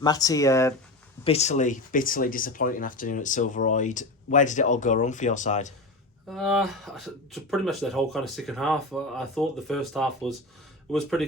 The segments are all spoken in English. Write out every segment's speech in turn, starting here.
Matty, bitterly disappointing afternoon at Silveroid. Where did it all go wrong for your side? Uh, Pretty much that whole kind of second half. I thought the first half was pretty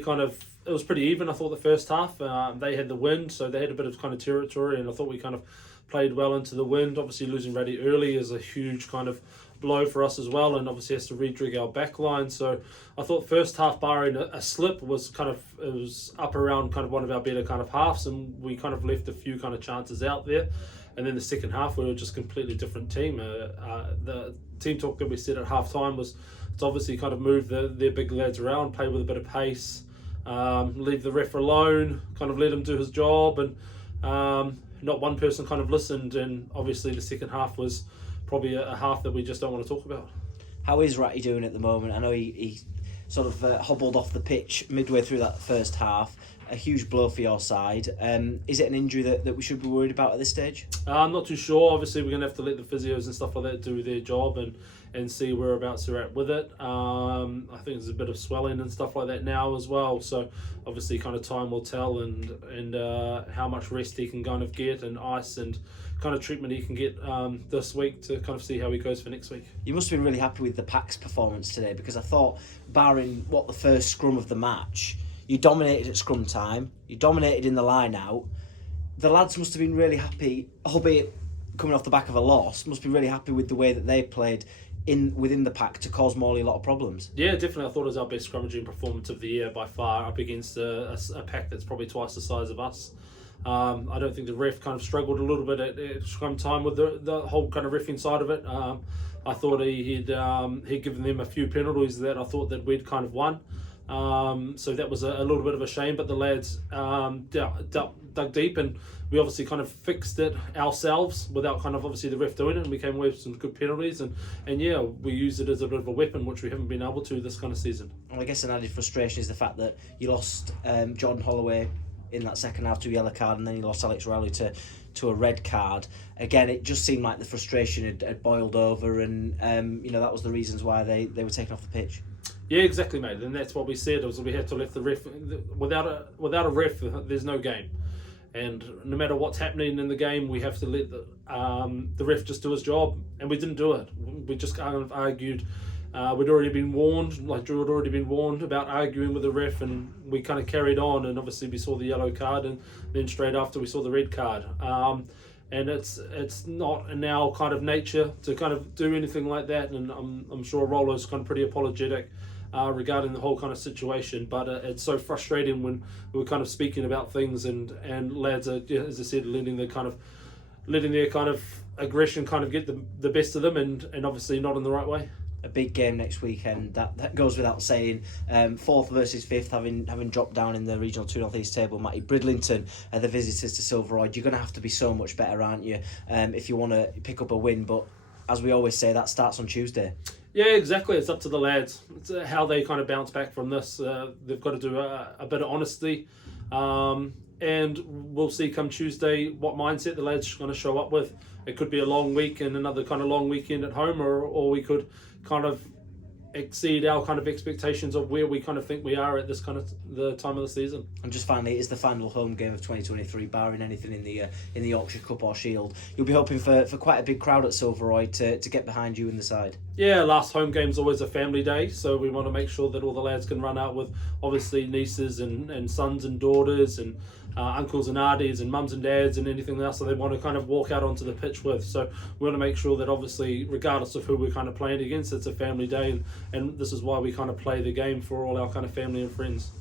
it was pretty even. I thought the first half they had the wind, so they had a bit of kind of territory, and I thought we kind of played well into the wind. Obviously, losing Reddy early is a huge kind of blow for us as well, and obviously has to redrig our back line. So I thought first half, barring a slip, was it was up around kind of one of our better kind of halves, and we kind of left a few kind of chances out there. And then the second half, we were just a completely different team. The team talk that we said at half time was to obviously kind of move their big lads around, play with a bit of pace, leave the ref alone, kind of let him do his job, and not one person kind of listened. And obviously the second half was probably a half that we just don't want to talk about. How is Ratty doing at the moment? I know he sort of hobbled off the pitch midway through that first half. A huge blow for your side. Is it an injury that we should be worried about at this stage? I'm not too sure. Obviously, we're going to have to let the physios and stuff like that do their job and see whereabouts they're at with it. I think there's a bit of swelling and stuff like that now as well. So obviously, kind of time will tell, and how much rest he can kind of get, and ice and kind of treatment he can get this week to kind of see how he goes for next week. You must have been really happy with the Pack's performance today, because I thought, barring the first scrum of the match, you dominated at scrum time, you dominated in the line out. The lads must have been really happy, albeit coming off the back of a loss, must be really happy with the way that they played within the Pack to cause Morley a lot of problems. Yeah, definitely. I thought it was our best scrummaging performance of the year by far, up against a Pack that's probably twice the size of us. I don't think the ref kind of struggled a little bit at scrum time with the whole kind of reffing side of it. I thought he'd given them a few penalties that I thought that we'd kind of won. So that was a little bit of a shame, but the lads dug deep, and we obviously kind of fixed it ourselves without kind of obviously the ref doing it, and we came away with some good penalties, and yeah, we used it as a bit of a weapon, which we haven't been able to this kind of season. Well, I guess an added frustration is the fact that you lost Jordan Holloway in that second half to a yellow card, and then you lost Alex Rowley to a red card. Again, it just seemed like the frustration had boiled over, and that was the reasons why they were taken off the pitch. Yeah, exactly, mate. And that's what we said, was we had to let the ref. Without a ref, there's no game. And no matter what's happening in the game, we have to let the ref just do his job. And we didn't do it. We just kind of argued. We'd already been warned, like Drew had already been warned about arguing with the ref, and we kind of carried on. And obviously we saw the yellow card, and then straight after we saw the red card. And it's not in our kind of nature to kind of do anything like that. And I'm sure Rollo's kind of pretty apologetic regarding the whole kind of situation, but it's so frustrating when we're kind of speaking about things and lads are, as I said, letting their kind of aggression kind of get the best of them, and obviously not in the right way. A big game next weekend, that goes without saying. Fourth versus fifth, having dropped down in the Regional 2 North East table. Matty, Bridlington are the visitors to Silveroid. You're going to have to be so much better, aren't you, if you want to pick up a win, but as we always say, that starts on Tuesday. Yeah, exactly. It's up to the lads. It's how they kind of bounce back from this. They've got to do a bit of honesty. And we'll see come Tuesday what mindset the lads are going to show up with. It could be a long week and another kind of long weekend at home, or we could kind of exceed our kind of expectations of where we kind of think we are at this kind of the time of the season. And just finally, it is the final home game of 2023, barring anything in the Yorkshire Cup or Shield. You'll be hoping for quite a big crowd at Silveroid to get behind you in the side. Yeah, last home game's always a family day, so we want to make sure that all the lads can run out with obviously nieces and sons and daughters and uncles and aunties and mums and dads and anything else that they want to kind of walk out onto the pitch with. So we want to make sure that obviously, regardless of who we're kind of playing against, it's a family day, and this is why we kind of play the game for all our kind of family and friends.